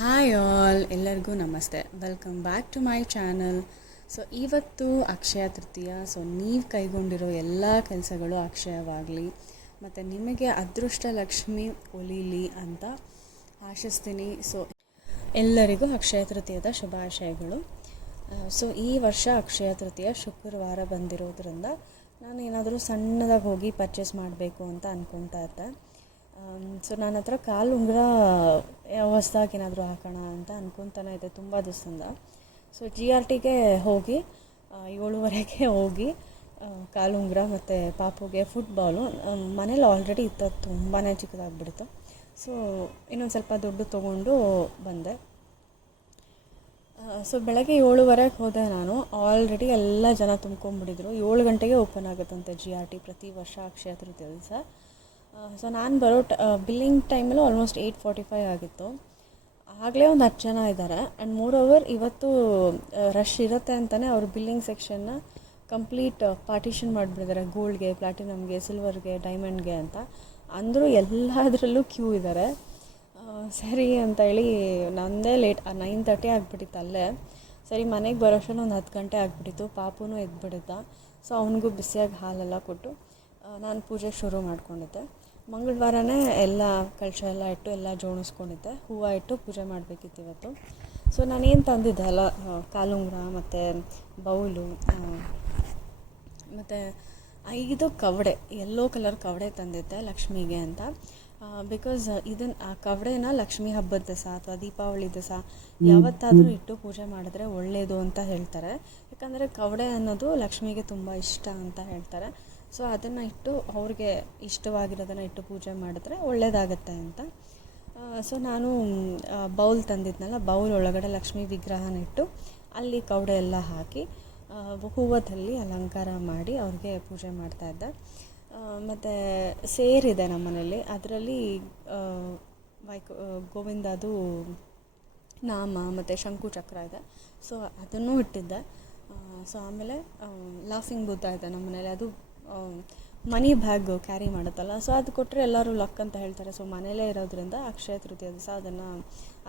Hi all, ಎಲ್ಲರಿಗೂ ನಮಸ್ತೆ. Welcome back to my channel. So ಇವತ್ತು ಅಕ್ಷಯ ತೃತೀಯ. ಸೊ ನೀವು ಕೈಗೊಂಡಿರೋ ಎಲ್ಲ ಕೆಲಸಗಳು ಅಕ್ಷಯವಾಗಲಿ ಮತ್ತು ನಿಮಗೆ ಅದೃಷ್ಟ ಲಕ್ಷ್ಮಿ ಒಲಿಲಿ ಅಂತ ಆಶಿಸ್ತೀನಿ. ಸೊ ಎಲ್ಲರಿಗೂ ಅಕ್ಷಯ ತೃತೀಯದ ಶುಭಾಶಯಗಳು. ಸೊ ಈ ವರ್ಷ ಅಕ್ಷಯ ತೃತೀಯ ಶುಕ್ರವಾರ ಬಂದಿರೋದ್ರಿಂದ ನಾನು ಏನಾದರೂ ಸಣ್ಣದಾಗಿ ಹೋಗಿ ಪರ್ಚೇಸ್ ಮಾಡಬೇಕು ಅಂತ ಅಂದ್ಕೊತಾ ಇದ್ದೆ. ಸೊ ನನ್ನ ಹತ್ರ ಕಾಲು ಉಂಗುರ ಹೊಸ್ದಾಗಿ ಏನಾದರೂ ಹಾಕೋಣ ಅಂತ ಅಂದ್ಕೊತಾನೆ ಇದೆ ತುಂಬ ದಿವಸದಿಂದ. ಸೊ GRTಗೆ ಹೋಗಿ 7:30ಗೆ ಹೋಗಿ ಕಾಲು ಉಂಗುರ ಮತ್ತು ಪಾಪುಗೆ ಫುಟ್ಬಾಲು ಮನೇಲಿ ಆಲ್ರೆಡಿ ಇತ್ತು, ತುಂಬಾ ಚಿಕ್ಕದಾಗ್ಬಿಡ್ತು. ಸೊ ಇನ್ನೊಂದು ಸ್ವಲ್ಪ ದುಡ್ಡು ತೊಗೊಂಡು ಬಂದೆ. ಸೊ ಬೆಳಗ್ಗೆ 7:30ಗೆ ಹೋದೆ ನಾನು. ಆಲ್ರೆಡಿ ಎಲ್ಲ ಜನ ತುಂಬ್ಕೊಂಡ್ಬಿಟ್ಟಿದ್ರು. 7 ಗಂಟೆಗೆ ಓಪನ್ ಆಗುತ್ತಂತೆ GRT ಪ್ರತಿ ವರ್ಷ ಅಕ್ಷಯ ತೃತೀಯ ದಿವಸ. ಸೊ ನಾನು ಬರೋ ಬಿಲ್ಲಿಂಗ್ ಟೈಮಲ್ಲೂ ಆಲ್ಮೋಸ್ಟ್ 8:45 ಆಗಿತ್ತು. ಆಗಲೇ ಒಂದು 10 ಜನ ಇದ್ದಾರೆ. ಆ್ಯಂಡ್ ಮೋರ್ ಇವತ್ತು ರಶ್ ಇರುತ್ತೆ ಅಂತಲೇ ಅವರು ಬಿಲ್ಲಿಂಗ್ ಸೆಕ್ಷನ್ನ ಕಂಪ್ಲೀಟ್ ಪಾರ್ಟಿಷನ್ ಮಾಡಿಬಿಟ್ಟಿದ್ದಾರೆ. ಗೋಲ್ಡ್ಗೆ, ಪ್ಲಾಟಿನಮ್ಗೆ, ಸಿಲ್ವರ್ಗೆ, ಡೈಮಂಡ್ಗೆ ಅಂತ. ಅಂದರೂ ಎಲ್ಲದರಲ್ಲೂ ಕ್ಯೂ ಇದ್ದಾರೆ. ಸರಿ ಅಂತ ಹೇಳಿ ನಂದೇ ಲೇಟ್ 9:30 ಆಗಿಬಿಟ್ಟಿತ್ತು ಅಲ್ಲೇ. ಸರಿ ಮನೆಗೆ ಬರೋಷ್ಟರಲ್ಲಿ ಒಂದು 10 ಗಂಟೆ ಆಗಿಬಿಟ್ಟಿತ್ತು. ಪಾಪುನೂ ಎದ್ಬಿಟ್ಟಿದ್ದ. ಸೊ ಅವನಿಗೂ ಬಿಸಿಯಾಗಿ ಹಾಲೆಲ್ಲ ಕೊಟ್ಟು ನಾನು ಪೂಜೆ ಶುರು ಮಾಡ್ಕೊಂಡಿದ್ದೆ. ಮಂಗಳವಾರನೇ ಎಲ್ಲ ಕಳಶ ಎಲ್ಲ ಇಟ್ಟು ಎಲ್ಲ ಜೋಡಿಸ್ಕೊಂಡಿದ್ದೆ. ಹೂವು ಇಟ್ಟು ಪೂಜೆ ಮಾಡಬೇಕಿತ್ತು ಇವತ್ತು. ಸೊ ನಾನೇನು ತಂದಿದ್ದೆ ಎಲ್ಲ ಕಾಲುಂಗುರ ಮತ್ತು ಬೌಲು ಮತ್ತು 5 ಕವಡೆ, ಯೆಲ್ಲೋ ಕಲರ್ ಕವಡೆ ತಂದಿದ್ದೆ ಲಕ್ಷ್ಮಿಗೆ ಅಂತ. ಬಿಕಾಸ್ ಆ ಕವಡೆನ ಲಕ್ಷ್ಮೀ ಹಬ್ಬದ ದಿವಸ ಅಥವಾ ದೀಪಾವಳಿ ದಿವಸ ಯಾವತ್ತಾದರೂ ಇಟ್ಟು ಪೂಜೆ ಮಾಡಿದ್ರೆ ಒಳ್ಳೆಯದು ಅಂತ ಹೇಳ್ತಾರೆ. ಯಾಕಂದರೆ ಕವಡೆ ಅನ್ನೋದು ಲಕ್ಷ್ಮಿಗೆ ತುಂಬ ಇಷ್ಟ ಅಂತ ಹೇಳ್ತಾರೆ. ಸೊ ಅದನ್ನು ಇಟ್ಟು ಅವ್ರಿಗೆ ಇಷ್ಟವಾಗಿರೋದನ್ನು ಇಟ್ಟು ಪೂಜೆ ಮಾಡಿದ್ರೆ ಒಳ್ಳೆಯದಾಗತ್ತೆ ಅಂತ. ಸೊ ನಾನು ಬೌಲ್ ತಂದಿದ್ನಲ್ಲ, ಬೌಲ್ ಒಳಗಡೆ ಲಕ್ಷ್ಮೀ ವಿಗ್ರಹನ ಇಟ್ಟು ಅಲ್ಲಿ ಕವಡೆ ಎಲ್ಲ ಹಾಕಿ ಹೂವದಲ್ಲಿ ಅಲಂಕಾರ ಮಾಡಿ ಅವ್ರಿಗೆ ಪೂಜೆ ಮಾಡ್ತಾಯಿದ್ದೆ. ಮತ್ತು ಸೇರಿದೆ ನಮ್ಮ ಮನೇಲಿ. ಅದರಲ್ಲಿ ಗೋವಿಂದದು ನಾಮ ಮತ್ತು ಶಂಕು ಚಕ್ರ ಇದೆ. ಸೊ ಅದನ್ನೂ ಇಟ್ಟಿದ್ದೆ. ಸೊ ಆಮೇಲೆ ಲಾಫಿಂಗ್ ಬುದ್ಧ ಇದೆ ನಮ್ಮ ಮನೇಲಿ. ಅದು ಮನಿ ಬ್ಯಾಗ್ ಕ್ಯಾರಿ ಮಾಡುತ್ತಲ್ಲ, ಸೊ ಅದು ಕೊಟ್ಟರೆ ಎಲ್ಲರೂ ಲಕ್ ಅಂತ ಹೇಳ್ತಾರೆ. ಸೊ ಮನೇಲೇ ಇರೋದ್ರಿಂದ ಅಕ್ಷಯ ತೃತೀಯ ದಿವಸ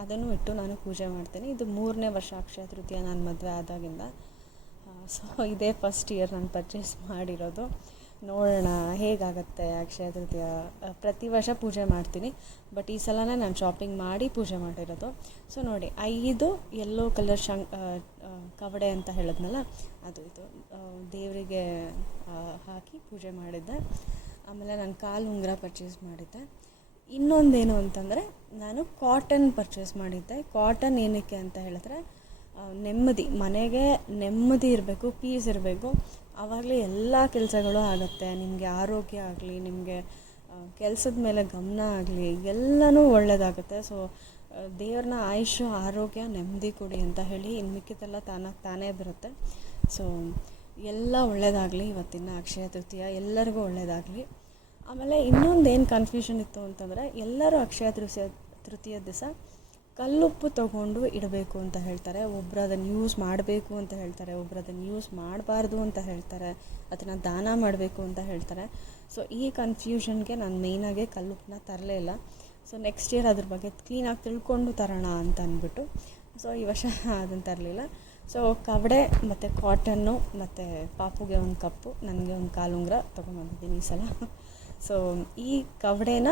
ಅದನ್ನು ಇಟ್ಟು ನಾನು ಪೂಜೆ ಮಾಡ್ತೀನಿ. ಇದು 3ನೇ ವರ್ಷ ಅಕ್ಷಯ ತೃತೀಯ ನಾನು ಮದುವೆ ಆದಾಗಿಂದ. ಸೊ ಇದೇ ಫಸ್ಟ್ ಇಯರ್ ನಾನು ಪರ್ಚೇಸ್ ಮಾಡಿರೋದು. ನೋಡೋಣ ಹೇಗಾಗತ್ತೆ ಅಕ್ಷಯ ತೃತೀಯ. ಪ್ರತಿ ವರ್ಷ ಪೂಜೆ ಮಾಡ್ತೀನಿ, ಬಟ್ ಈ ಸಲನೇ ನಾನು ಶಾಪಿಂಗ್ ಮಾಡಿ ಪೂಜೆ ಮಾಡಿರೋದು. ಸೊ ನೋಡಿ, 5 ಯೆಲ್ಲೋ ಕಲರ್ ಕವಡೆ ಅಂತ ಹೇಳಿದ್ನಲ್ಲ, ಇದು ದೇವರಿಗೆ ಹಾಕಿ ಪೂಜೆ ಮಾಡಿದ್ದೆ. ಆಮೇಲೆ ನಾನು ಕಾಲು ಉಂಗುರ ಪರ್ಚೇಸ್ ಮಾಡಿದ್ದೆ. ಇನ್ನೊಂದೇನು ಅಂತಂದರೆ, ನಾನು ಕಾಟನ್ ಪರ್ಚೇಸ್ ಮಾಡಿದ್ದೆ. ಕಾಟನ್ ಏನಕ್ಕೆ ಅಂತ ಹೇಳಿದ್ರೆ, ನೆಮ್ಮದಿ, ಮನೆಗೆ ನೆಮ್ಮದಿ ಇರಬೇಕು, ಪೀಸ್ ಇರಬೇಕು. ಆವಾಗಲೇ ಎಲ್ಲ ಕೆಲಸಗಳು ಆಗುತ್ತೆ. ನಿಮಗೆ ಆರೋಗ್ಯ ಆಗಲಿ, ನಿಮಗೆ ಕೆಲಸದ ಮೇಲೆ ಗಮನ ಆಗಲಿ, ಎಲ್ಲನೂ ಒಳ್ಳೆಯದಾಗುತ್ತೆ. ಸೊ ದೇವ್ರನ್ನ ಆಯುಷ್ಯ, ಆರೋಗ್ಯ, ನೆಮ್ಮದಿ ಕೊಡಿ ಅಂತ ಹೇಳಿ ಇನ್ನು ಮಿಕ್ಕಿದ್ದೆಲ್ಲ ತಾನೇ ಬರುತ್ತೆ. ಸೊ ಎಲ್ಲ ಒಳ್ಳೆಯದಾಗಲಿ. ಇವತ್ತಿನ ಅಕ್ಷಯ ತೃತೀಯ ಎಲ್ಲರಿಗೂ ಒಳ್ಳೆಯದಾಗಲಿ. ಆಮೇಲೆ ಇನ್ನೊಂದೇನು ಕನ್ಫ್ಯೂಷನ್ ಇತ್ತು ಅಂತಂದರೆ, ಎಲ್ಲರೂ ಅಕ್ಷಯ ತೃತೀಯ ದಿವಸ ಕಲ್ಲುಪ್ಪು ತೊಗೊಂಡು ಇಡಬೇಕು ಅಂತ ಹೇಳ್ತಾರೆ. ಒಬ್ಬರು ಅದನ್ನು ಯೂಸ್ ಮಾಡಬೇಕು ಅಂತ ಹೇಳ್ತಾರೆ, ಒಬ್ಬರು ಅದನ್ನು ಯೂಸ್ ಮಾಡಬಾರ್ದು ಅಂತ ಹೇಳ್ತಾರೆ, ಅದನ್ನು ದಾನ ಮಾಡಬೇಕು ಅಂತ ಹೇಳ್ತಾರೆ. ಸೊ ಈ ಕನ್ಫ್ಯೂಷನ್ಗೆ ನಾನು ಮೇಯ್ನಾಗೆ ಕಲ್ಲುಪ್ಪನ್ನ ತರಲೇ ಇಲ್ಲ. ಸೊ ನೆಕ್ಸ್ಟ್ ಇಯರ್ ಅದ್ರ ಬಗ್ಗೆ ಕ್ಲೀನಾಗಿ ತಿಳ್ಕೊಂಡು ತರೋಣ ಅಂತ ಅಂದ್ಬಿಟ್ಟು ಸೊ ಈ ವರ್ಷ ಅದನ್ನು ತರಲಿಲ್ಲ. ಸೊ ಕವಡೆ ಮತ್ತು ಕಾಟನ್ನು ಮತ್ತು ಪಾಪುಗೆ ಒಂದು ಕಪ್ಪು, ನನಗೆ ಒಂದು ಕಾಲುಂಗುರ ತೊಗೊಂಬಂದಿದ್ದೀನಿ ಈ ಸಲ. ಸೊ ಈ ಕವಡೆನ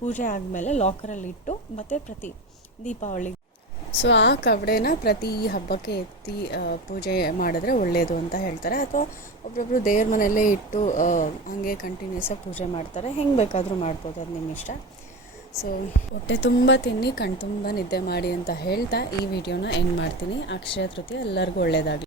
ಪೂಜೆ ಆದಮೇಲೆ ಲಾಕರಲ್ಲಿ ಇಟ್ಟು ಮತ್ತು ಪ್ರತಿ ದೀಪಾವಳಿ ಸೊ ಆ ಕವಡೆನ ಪ್ರತಿ ಹಬ್ಬಕ್ಕೆ ಎತ್ತಿ ಪೂಜೆ ಮಾಡಿದ್ರೆ ಒಳ್ಳೆಯದು ಅಂತ ಹೇಳ್ತಾರೆ. ಅಥವಾ ಒಬ್ಬೊಬ್ಬರು ದೇವ್ರ ಮನೆಯಲ್ಲೇ ಇಟ್ಟು ಹಾಗೆ ಕಂಟಿನ್ಯೂಸಾಗಿ ಪೂಜೆ ಮಾಡ್ತಾರೆ. ಹೆಂಗೆ ಬೇಕಾದರೂ ಮಾಡ್ಬೋದು, ಅದು ನಿಮ್ಮ ಇಷ್ಟ. ಸೊ ಹೊಟ್ಟೆ ತುಂಬ ತಿನ್ನಿ, ಕಣ್ಣು ತುಂಬ ನಿದ್ದೆ ಮಾಡಿ ಅಂತ ಹೇಳ್ತಾ ಈ ವಿಡಿಯೋನ ಎಂಡ್ ಮಾಡ್ತೀನಿ. ಅಕ್ಷಯ ತೃತೀಯ ಎಲ್ಲರಿಗೂ ಒಳ್ಳೆಯದಾಗಲಿ.